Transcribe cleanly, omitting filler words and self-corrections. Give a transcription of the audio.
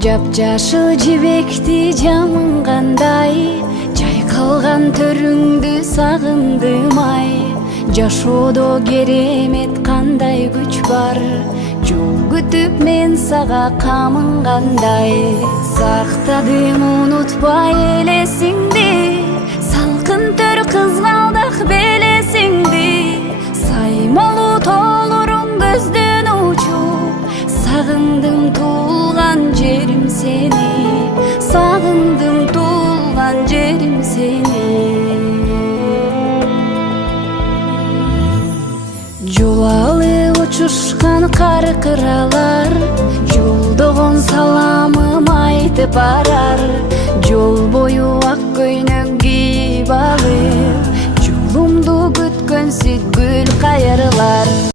Жапжашыл жибекти жамынгандай, чайкалган төрүңдү сагындым ай. Жашоодо керемет кандай күч бар, жол күтүп мен сага камынгандай. Сактадым унутпай элесиңди, салкын төр кызгалдак белесиңди. Саймалуу тоолоруң көздөн учуп, сагындым туулган жерим сени, сагындым туулган жерим сени. Жол алып учушкан каркыралар, жолдогон саламым айтып барар. Жол бою ак көйнөк кийип алып, жолумду күткөн сүт гүл кайрылар.